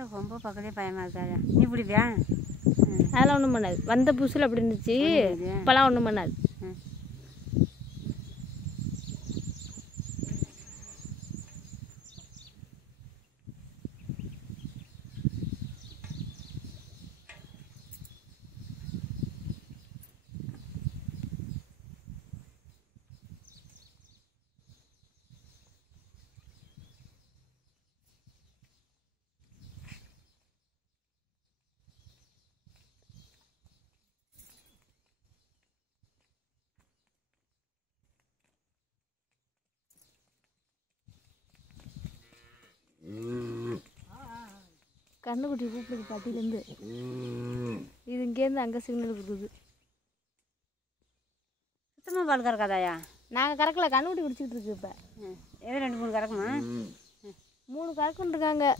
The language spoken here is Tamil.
பார்த்தா ரொம்ப பக்கத்துலேயே பயமாக இருக்காது. நீ பிடிப்பியா? அதெல்லாம் ஒன்றும் பண்ணாது. வந்த புதுசில் அப்படி இருந்துச்சு, இப்போலாம் ஒன்றும் பண்ணாது. கண்ணுக்குட்டி கூப்பிடுது பாட்டிலேருந்து. இது இங்கேருந்து அங்கே சிக்னல் கொடுக்குது. சுத்தமாக பால் கறக்காதாயா? நாங்கள் கறக்கல, கண்ணுக்குட்டி குடிச்சிக்கிட்டு இருக்கு. இப்போ ஏதோ 2 3 கறக்குமா? 3 கறக்குன்னு இருக்காங்க.